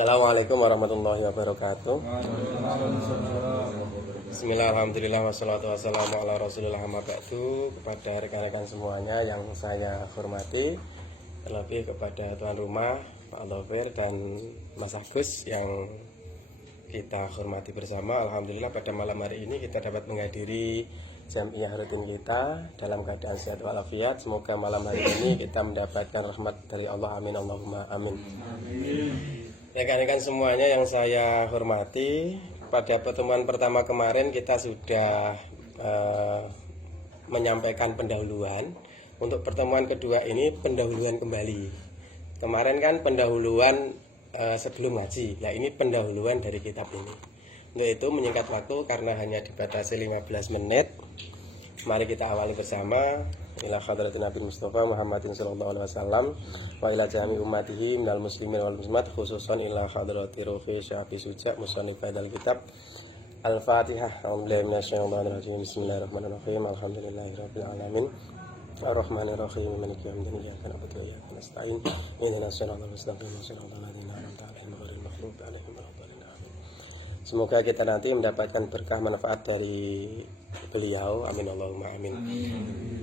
Assalamualaikum warahmatullahi wabarakatuh. Bismillah, alhamdulillah, wassalatu wassalamu ala rasulillah, amma ba'du. Kepada rekan-rekan semuanya yang saya hormati, terlebih kepada tuan rumah Pak Dhofir dan Mas Agus yang kita hormati bersama. Alhamdulillah pada malam hari ini kita dapat menghadiri Jamiah rutin kita dalam keadaan sehat walafiat. Semoga malam hari ini kita mendapatkan rahmat dari Allah. Amin, Allahumma amin. Rekan-rekan semuanya yang saya hormati, pada pertemuan pertama kemarin kita sudah menyampaikan pendahuluan. Untuk pertemuan kedua ini pendahuluan kembali. Kemarin kan pendahuluan sebelum ngaji. Nah, ini pendahuluan dari kitab ini. Untuk itu menyingkat waktu karena hanya dibatasi 15 menit. Mari kita awali bersama. Ila hadratin Nabi Mustafa Muhammadin sallallahu alaihi wasallam wa ila jami ummatihi minal muslimin wal muslimat, khususan ila hadrati ruhi syafi suja musannif al kitab Al-Fatihah. A'udzubillahi minasyaitonir rajim. Bismillahirrahmanirrahim. Alhamdulillahirabbil alamin. Ar-Rahmanir-Rahim. Maliki yaumiddin. Iyyaka na'budu wa iyyaka nasta'in. Ihdinas siratal mustaqim. Shiratal ladzina an'amta 'alaihim ghairil maghdubi 'alaihim waladdallin. Semoga kita nanti mendapatkan berkah manfaat dari beliau. Amin, Allahumma amin.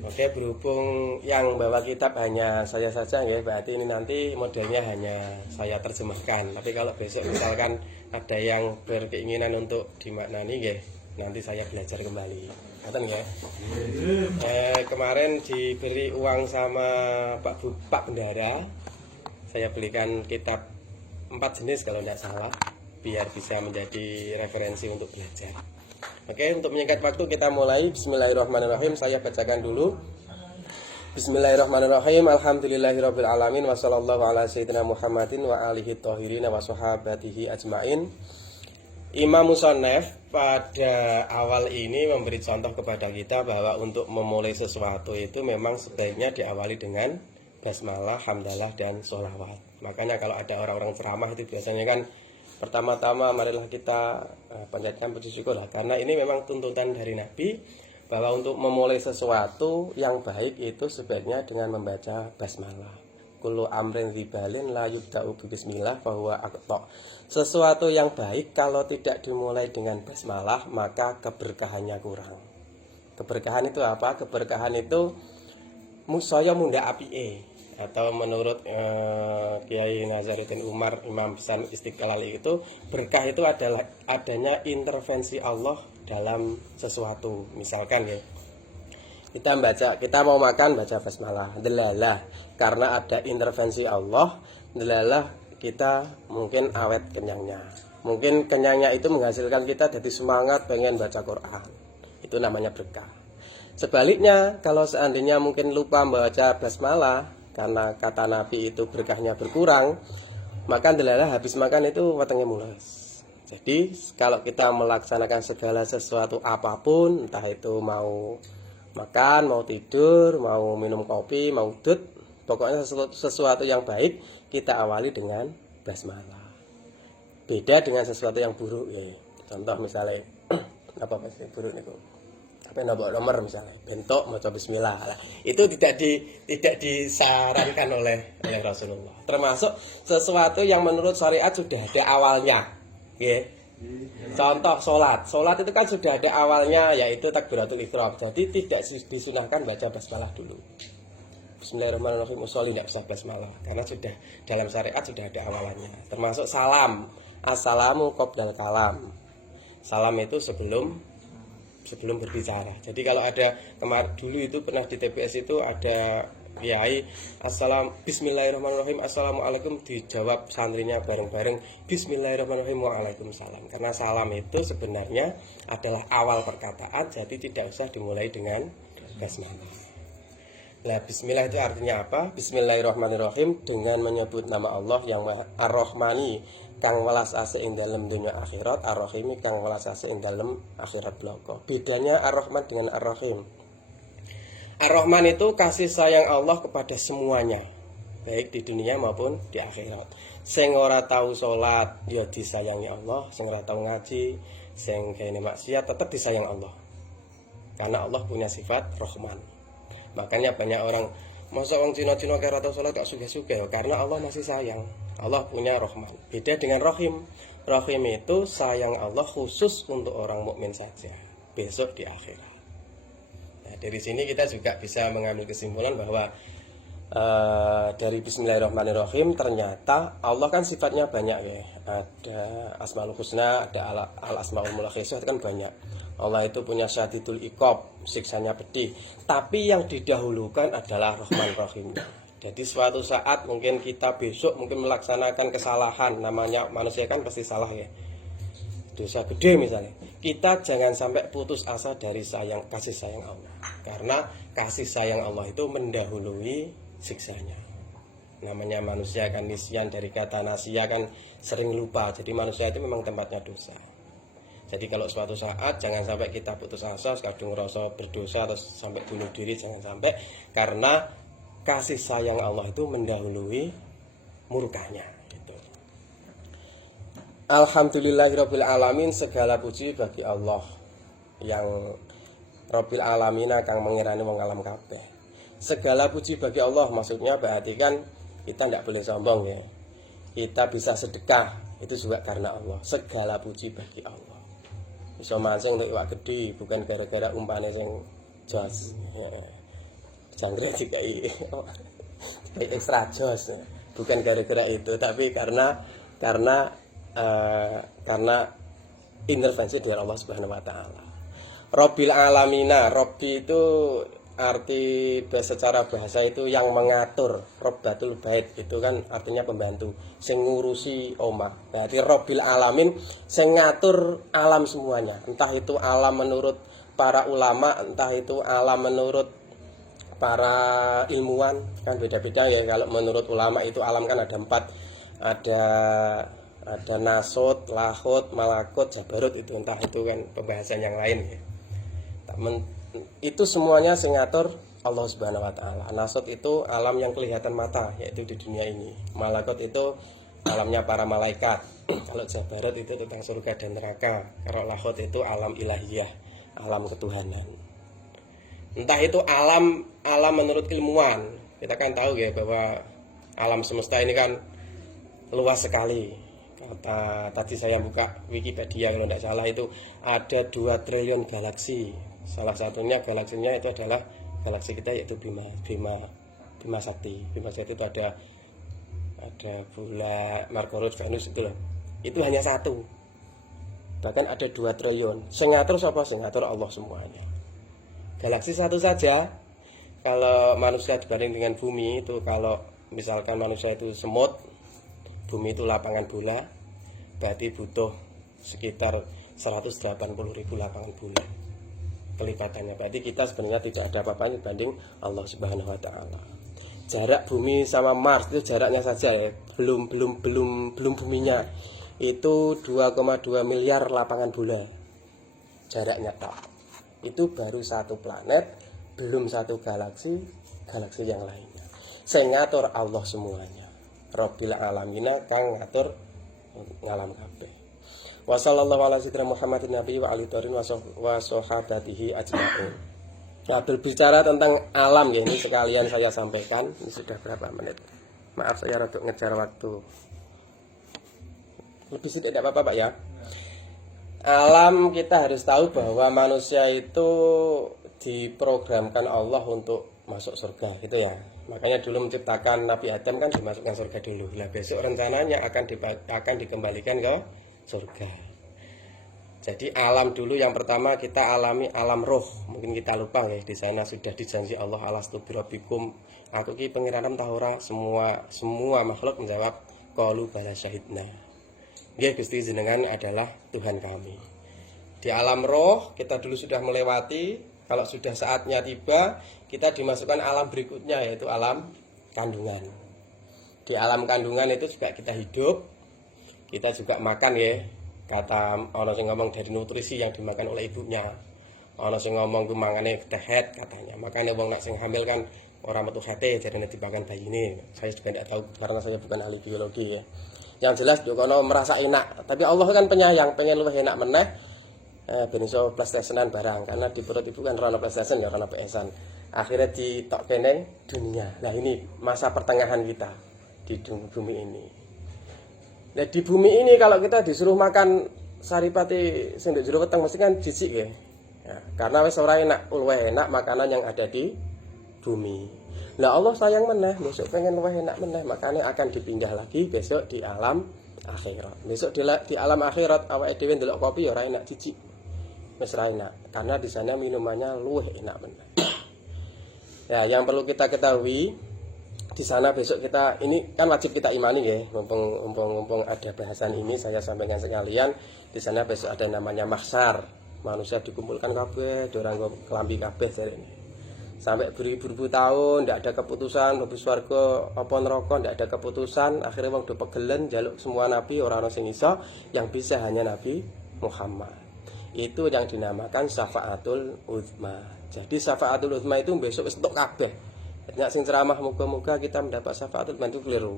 Oke, berhubung yang bawa kitab hanya saya saja ya, berarti ini nanti modelnya hanya saya terjemahkan. Tapi kalau besok misalkan ada yang berkeinginan untuk dimaknani ya, nanti saya belajar kembali. Ngaten ya. Kemarin diberi uang sama Pak Bendara. Saya belikan kitab 4 jenis kalau tidak salah, biar bisa menjadi referensi untuk belajar. Oke, untuk menyingkat waktu kita mulai. Bismillahirrahmanirrahim. Saya bacakan dulu. Bismillahirrahmanirrahim. Alhamdulillahirabbil alamin wa sallallahu ala sayyidina Muhammadin wa alihi thahirin wa sahabatihi ajmain. Imam Musannaf pada awal ini memberi contoh kepada kita bahwa untuk memulai sesuatu itu memang sebaiknya diawali dengan basmalah, hamdalah dan sholawat. Makanya kalau ada orang-orang ceramah itu biasanya kan pertama-tama marilah kita panjatkan puji syukur lah, karena ini memang tuntutan dari Nabi bahwa untuk memulai sesuatu yang baik itu sebaiknya dengan membaca basmalah. Kullu amrin dzibalin la yubda'u bismillah fahuwa aqta. Sesuatu yang baik kalau tidak dimulai dengan basmalah maka keberkahannya kurang. Keberkahan itu apa? Keberkahan itu musaya munda apike. Atau menurut Kiai Nazaruddin Umar, Imam besar Istiqlal, itu berkah itu adalah adanya intervensi Allah dalam sesuatu. Misalkan ya, kita mau makan baca basmalah, delalah, karena ada intervensi Allah, delalah kita mungkin awet kenyangnya. Mungkin kenyangnya itu menghasilkan kita jadi semangat pengen baca Quran. Itu namanya berkah. Sebaliknya, kalau seandainya mungkin lupa membaca basmalah karena kata Nabi itu berkahnya berkurang, maka delalah habis makan itu wetenge mules. Jadi kalau kita melaksanakan segala sesuatu apapun, entah itu mau makan, mau tidur, mau minum kopi, mau dut, pokoknya sesuatu yang baik kita awali dengan basmalah. Beda dengan sesuatu yang buruk ya. Contoh misalnya apa sih buruk niku? Apa nomor misalnya bentuk maca bismillah, itu tidak disarankan oleh Rasulullah. Termasuk sesuatu yang menurut syariat sudah ada awalnya ya. Contoh sholat itu kan sudah ada awalnya, yaitu takbiratul ihram. Jadi tidak disunahkan baca basmalah dulu. Bismillahirrahmanirrahim, usolli tidak usah basmalah karena sudah dalam syariat sudah ada awalannya. Termasuk salam, assalamu qabdal kalam. Salam itu sebelum berbicara. Jadi kalau ada dulu itu pernah di TPS itu ada kiai bismillahirrahmanirrahim, assalamualaikum, dijawab santrinya bareng-bareng bismillahirrahmanirrahim waalaikumsalam. Karena salam itu sebenarnya adalah awal perkataan, jadi tidak usah dimulai dengan basmalah. Nah, bismillah itu artinya apa? Bismillahirrahmanirrahim, dengan menyebut nama Allah yang Ar-Rahmani kang welas asih ing dalem dunya akhirat, Ar-Rahim kang welas asih ing dalem akhirat bloko. Bedanya Ar-Rahman dengan Ar-Rahim. Ar-Rahman itu kasih sayang Allah kepada semuanya, baik di dunia maupun di akhirat. Sing ora tahu salat ya disayangi Allah, sing ora tahu ngaji, sing kene maksiat tetap disayang Allah. Karena Allah punya sifat Rahman. Makanya banyak orang Masa wong Cina-Cina kaya rata salat gak sugih-sugih? Karena Allah masih sayang. Allah punya Rahman. Beda dengan Rahim. Rahim itu sayang Allah khusus untuk orang mukmin saja. Besok di akhirat. Nah, dari sini kita juga bisa mengambil kesimpulan bahwa dari Bismillahirrahmanirrahim ternyata Allah kan sifatnya banyak ya. Ada Asmaul Husna, ada Al Asmaul Mulakhisah, itu kan banyak. Allah itu punya syadidul iqab, siksanya pedih. Tapi yang didahulukan adalah Rahman Rahimnya. Jadi suatu saat mungkin kita besok mungkin melaksanakan kesalahan, namanya manusia kan pasti salah ya. Dosa gede misalnya. Kita jangan sampai putus asa dari kasih sayang Allah. Karena kasih sayang Allah itu mendahului siksanya. Namanya manusia kan nisyan, dari kata nasya kan sering lupa. Jadi manusia itu memang tempatnya dosa. Jadi kalau suatu saat jangan sampai kita putus asa, kadung rasa berdosa atau sampai bunuh diri, jangan sampai, karena kasih sayang Allah itu mendahului murkanya gitu. Alhamdulillahirabbil alamin, segala puji bagi Allah yang Rabbil alamin kang mengirani wong alam kabeh. Segala puji bagi Allah maksudnya berarti kan kita tidak boleh sombong ya. Kita bisa sedekah itu juga karena Allah. Segala puji bagi Allah. Bisa mancing untuk iwak gede, bukan gara-gara umpane sing jos. Jangkrik juga ekstra jos. Bukan gara-gara itu, tapi karena intervensi dari Allah Subhanahu wa taala. Rabbil alamina, Rabbi itu arti secara bahasa itu yang mengatur. Robbatul bait itu kan artinya pembantu, sing ngurusi omah. Berarti Rabbil alamin sing ngatur alam semuanya. Entah itu alam menurut para ulama, entah itu alam menurut para ilmuwan, kan beda-beda ya. Kalau menurut ulama itu alam kan ada 4. Ada nasut, lahut, malakut, jabarut, itu entah itu kan pembahasan yang lain ya. Itu semuanya sengatur Allah Subhanahu wa taala. Nasut itu alam yang kelihatan mata, yaitu di dunia ini. Malakut itu alamnya para malaikat. Kalau jabarut itu tentang surga dan neraka. Kalau lahut itu alam ilahiyah, alam ketuhanan. Entah itu alam menurut ilmuwan. Kita kan tahu ya bahwa alam semesta ini kan luas sekali. Tadi saya buka Wikipedia kalau tidak salah itu ada 2 triliun galaksi. Salah satunya galaksinya itu adalah galaksi kita, yaitu Bima Sakti. Bima Sakti itu ada bulan Merkurius, Venus itu loh. Itu hanya 1. Bahkan ada 2 triliun. Sengatur siapa? Sengatur Allah semuanya. Galaksi 1 saja. Kalau manusia dibanding dengan bumi itu, kalau misalkan manusia itu semut, bumi itu lapangan bola, berarti butuh sekitar 180.000 lapangan bola kelipatannya. Berarti kita sebenarnya tidak ada apa-apanya dibanding Allah Subhanahu wa taala. Jarak bumi sama Mars itu jaraknya saja ya, belum buminya. Itu 2,2 miliar lapangan bola. Jaraknya tak. Itu baru 1 planet, belum 1 galaksi yang lainnya. Sing ngatur Allah semuanya. Rabbil alamina kang ngatur ngalam kabeh. Wa sallallahu ala sayyidina Muhammadin nabi wa alihi wa sahabatihi ajma'in. Nah, berbicara tentang alam ya, ini sekalian saya sampaikan. Ini sudah berapa menit? Maaf saya rada ngejar waktu. Lebih sedikit tidak apa-apa Pak ya. Alam, kita harus tahu bahwa manusia itu diprogramkan Allah untuk masuk surga gitu ya. Makanya dulu menciptakan Nabi Adam kan dimasukkan surga dulu. Nah, besok rencananya akan dikembalikan ke surga. Jadi alam dulu yang pertama kita alami alam roh. Mungkin kita lupa ya, di sana sudah dijanji Allah alastu birabbikum. Aku ki pengiranam tahura, semua makhluk menjawab qalu bala syahidna. Dia Gusti jenengan adalah Tuhan kami. Di alam roh kita dulu sudah melewati. Kalau sudah saatnya tiba, kita dimasukkan alam berikutnya, yaitu alam kandungan. Di alam kandungan itu juga kita hidup, kita juga makan ya. Kata ono sing ngomong dari nutrisi yang dimakan oleh ibunya. Ono sing ngomong ku mangane dehet katanya. Makanya wong nak sing hamil kan orang metu hete jarene dimakan bayi ini. Saya juga tidak tahu karena saya bukan ahli biologi ya. Yang jelas yo kono merasa enak, tapi Allah kan penyayang, pengen luwih enak meneh. Ben iso PlayStation-an barang, karena di perut ibu kan rono PlayStation ya rono PS-an. Akhirnya ditok kene dunia. Nah ini masa pertengahan kita di bumi ini. Nah di bumi ini kalau kita disuruh makan saripati sendok jero weteng mesti kan jijik ya. Ya, karena wis ora enak, luwih enak makanan yang ada di bumi. Nah Allah sayang meneh, besok pengen luwih enak meneh, makanya akan dipindah lagi besok di alam akhirat. Besok di alam akhirat awake dhewe ndelok kopi ya ora enak jijik. Wis ora enak, karena di sana minumannya luwih enak meneh. Ya, yang perlu kita ketahui di sana besok kita ini kan wajib kita imani ya. Mumpung ada bahasan ini saya sampaikan sekalian, di sana besok ada namanya mahsyar. Manusia dikumpulkan kabeh, dorang kelambi kabeh jarene. Sampai beribu-ribu tahun ndak ada keputusan mlebu swarga apa neraka, ndak ada keputusan. Akhirnya wong do pegelen njaluk semua nabi ora ono sing iso, yang bisa hanya Nabi Muhammad. Itu yang dinamakan syafaatul uzma. Jadi syafaatul uzma itu besok wis entuk kabeh. Nek sing ceramah muga-muga kita mendapat syafaatul uzma itu keliru.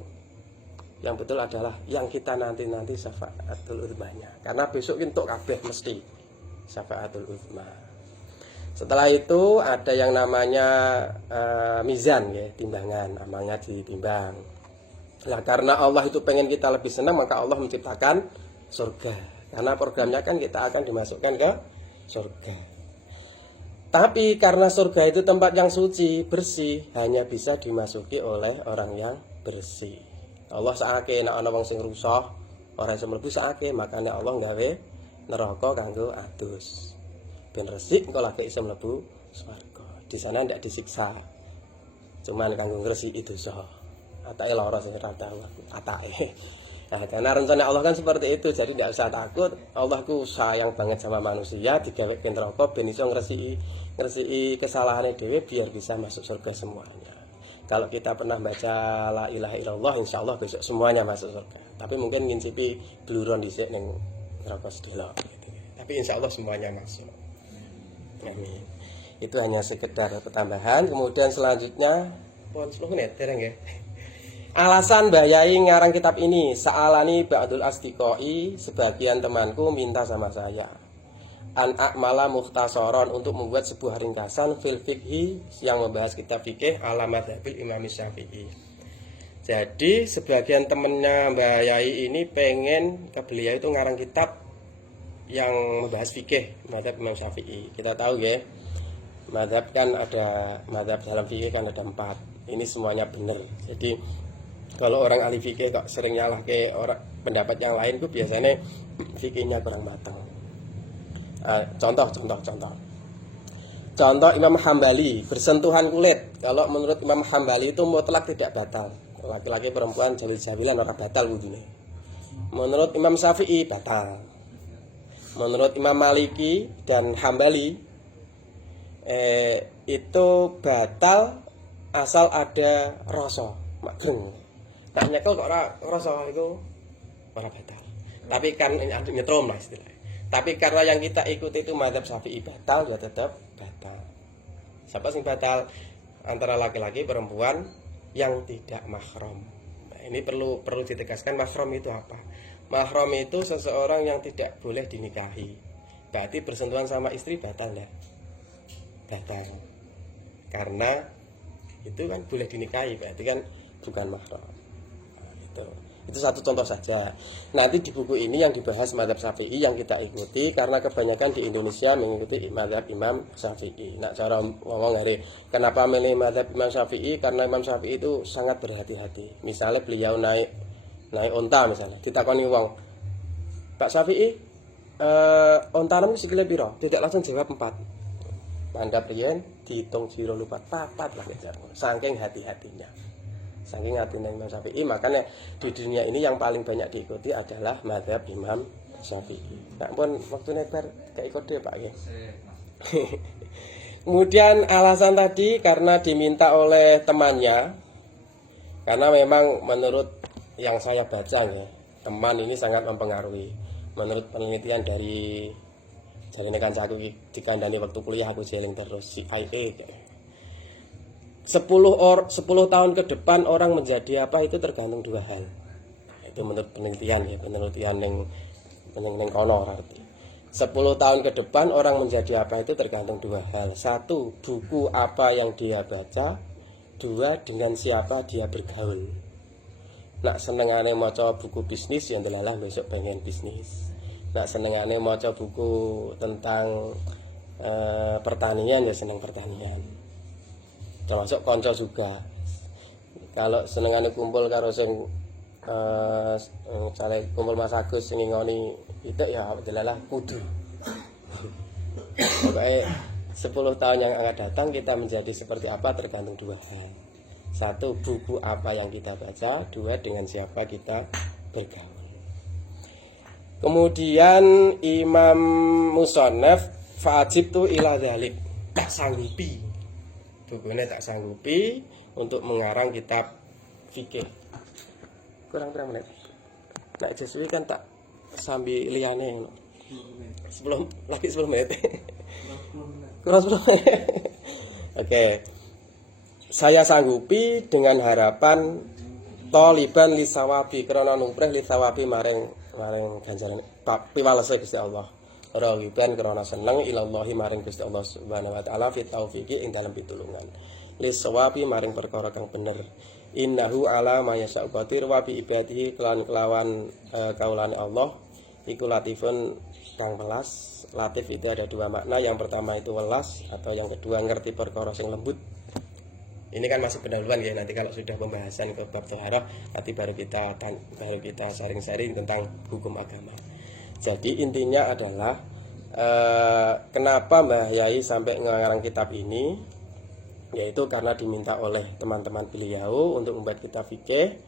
Yang betul adalah yang kita nanti syafaatul uzmanya. Karena besok entuk kabeh mesti syafaatul uzma. Setelah itu ada yang namanya mizan ya, timbangan, amalnya ditimbang. Nah, karena Allah itu pengen kita lebih senang, maka Allah menciptakan surga. Karena programnya kan kita akan dimasukkan ke surga. Tapi karena surga itu tempat yang suci, bersih, hanya bisa dimasuki oleh orang yang bersih. Allah sakake nek ana wong sing rusak, ora iso mlebu sakake, makane Allah gawe neraka kanggo adus. Ben resik engko lagi iso mlebu swarga. Di sana ndak disiksa. Cuman kanggo ngresiki dosa. Atake lara sing ora tau atake. Nah, karena rencana Allah kan seperti itu, jadi tidak usah takut. Allah ku sayang banget sama manusia, digawekan neraka ben iso ngresiki kesalahannya dhewe biar bisa masuk surga semuanya. Kalau kita pernah baca la ilaha illallah, insyaallah besok semuanya masuk surga. Tapi mungkin ngincipi bluron dhisik ning neraka sedelo. Tapi insyaallah semuanya masuk. Amin. Itu hanya sekedar pertambahan. Kemudian selanjutnya pon 10 menit dereng nggih. Alasan Bayai ngarang kitab ini, sa'alani ba'dul asdiqai, sebagian temanku minta sama saya. An a'mala mukhtasaran, untuk membuat sebuah ringkasan fil fikhi yang membahas kitab fikih ala madzhabil Imam Syafi'i. Jadi sebagian temennya Bayai ini pengen ke beliau itu ngarang kitab yang membahas fikih madzhab Imam Syafi'i. Kita tahu ya, madzhab kan ada, madzhab dalam fikih kan ada 4. Ini semuanya benar. Jadi kalau orang ahli fikih kok sering nyalah ke orang pendapat yang lain, itu biasanya fikihnya kurang matang. Contoh Imam Hambali, bersentuhan kulit. Kalau menurut Imam Hambali itu mutlak tidak batal. Laki-laki perempuan jawil-jawilan orang batal wudhunya. Menurut Imam Syafi'i batal. Menurut Imam Maliki dan Hambali itu batal asal ada rasa magreng. Tak nyekel kok ora rasa itu ora batal. Tapi kan nyetrum lah istilahnya. Tapi karena yang kita ikuti itu madzhab Syafi'i batal, ya tetap batal. Siapa sing batal? Antara laki-laki perempuan yang tidak mahram. Nah, ini perlu ditegaskan, mahram itu apa? Mahram itu seseorang yang tidak boleh dinikahi. Berarti bersentuhan sama istri batal ya? Batal. Karena itu kan boleh dinikahi, berarti kan bukan mahram. Itu satu contoh saja. Nanti di buku ini yang dibahas madzhab Syafi'i yang kita ikuti, karena kebanyakan di Indonesia mengikuti madzhab Imam Syafi'i. Nah, cara ngomong hari kenapa milih madzhab Imam Syafi'i? Karena Imam Syafi'i itu sangat berhati-hati. Misalnya beliau naik onta misalnya, ditakoni wong, Pak Syafi'i, onta nemu sikile piro? Tidak langsung jawab 4. Mandap riyen dihitung sira lupa 4 lah ya. Saking hati-hatinya. Saking hatinya Imam Syafi'i, makanya di dunia ini yang paling banyak diikuti adalah madzhab Imam Syafi'i. Nah, pun waktunya bar kayak kode Pak ya. Kemudian alasan tadi karena diminta oleh temannya, karena memang menurut yang saya baca ya, teman ini sangat mempengaruhi. Menurut penelitian dari Jaline kancaku dikandani waktu kuliah aku jeling terus CIA. 10 tahun ke depan orang menjadi apa itu tergantung 2 hal. Itu menurut penelitian ya, penelitian yang kono arti. 10 tahun ke depan orang menjadi apa itu tergantung dua hal. Satu, buku apa yang dia baca. Dua, dengan siapa dia bergaul. Nak senengane maca buku bisnis ya ndelalah besok pengen bisnis. Nak senengane maca buku tentang pertanian ya seneng pertanian. Termasuk konco juga. Kalau senengane kumpul karo sing misalnya kumpul Mas Agus sing ngoni itu ya adalah kudu. Pokoknya 10 tahun yang akan datang kita menjadi seperti apa tergantung dua hal. Satu, buku apa yang kita baca. Dua, dengan siapa kita bergaul. Kemudian Imam Musannaf fa'ajibtu ila dzalik, tak sanggupi. Bukunya tak sanggupi untuk mengarang kitab fikih. Kurang berapa menit? Nak Jaswi kan tak sambil liane. 10 menit. Kurang 10 menit. Oke. Saya sanggupi dengan harapan toliban lisawabi karena numpreh lisawabi maring ganjaran piwalese Gusti Allah. Rawiban karena seneng ilallahi maring Gusti Allah Subhanahu wa taala fi taufiqi ing dalem pitulungan. Lisawabi maring perkara kang bener. Innahu ala mayasa'u qadir wa bi ibadihi kelawan kaulane Allah iku latifun kang welas. Latif itu ada dua makna. Yang pertama itu welas, atau yang kedua ngerti perkara sing lembut. Ini kan masih pendahuluan ya, nanti kalau sudah pembahasan ke bab thaharah nanti baru kita sharing-sharing tentang hukum agama. Jadi intinya adalah kenapa Mbah Yai sampai ngarang kitab ini, yaitu karena diminta oleh teman-teman beliau untuk membuat kitab fikih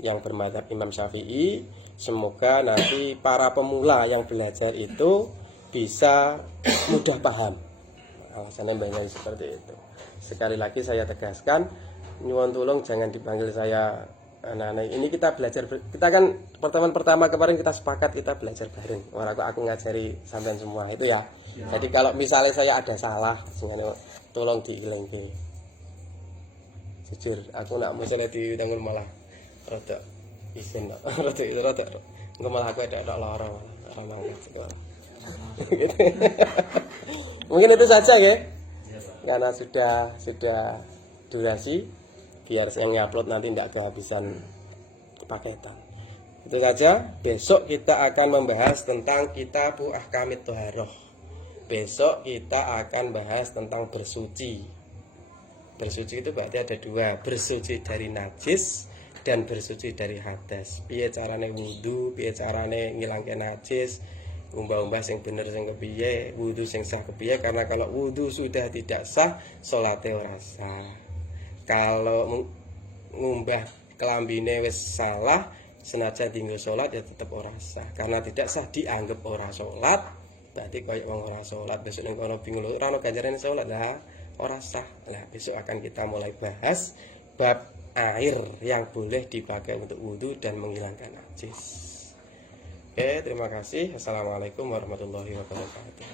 yang bermadzhab Imam Syafi'i. Semoga nanti para pemula yang belajar itu bisa mudah paham. Alasannya banyak seperti itu. Sekali lagi saya tegaskan, nyuwun tulung jangan dipanggil saya anak-anak. Ini kita belajar, kita kan pertemuan pertama kemarin kita sepakat kita belajar bareng. Orang aku ngajari sampean semua itu ya. Jadi kalau misalnya saya ada salah, tolong diilengke. Jujur, aku nak misalnya ditanggung malah rada isin, rada malah aku ada lara mangkat sekolah. Mungkin itu saja ya. Karena sudah durasi, biar yang upload nanti tidak kehabisan paketan. Itu saja. Besok kita akan membahas tentang Kitabu Ahkamit Thaharah. Besok kita akan bahas tentang bersuci. Bersuci itu berarti ada dua, bersuci dari najis dan bersuci dari hadas. Piye carane wudu, piye carane ngilangke najis, umbah-umbah sing bener sing kepiye, wudu sing sah kepiye. Karena kalau wudu sudah tidak sah, salate ora sah. Kalau ngumbah kelambine wis salah, senajan tinggal salat ya tetap ora sah. Karena tidak sah dianggap ora salat, berarti koyo wong ora salat. Besok ning kono bingung lho, ora ono ganjarane salat lah, ora sah. Nah, besok akan kita mulai bahas bab air yang boleh dipakai untuk wudu dan menghilangkan najis. Oke, terima kasih. Assalamualaikum warahmatullahi wabarakatuh.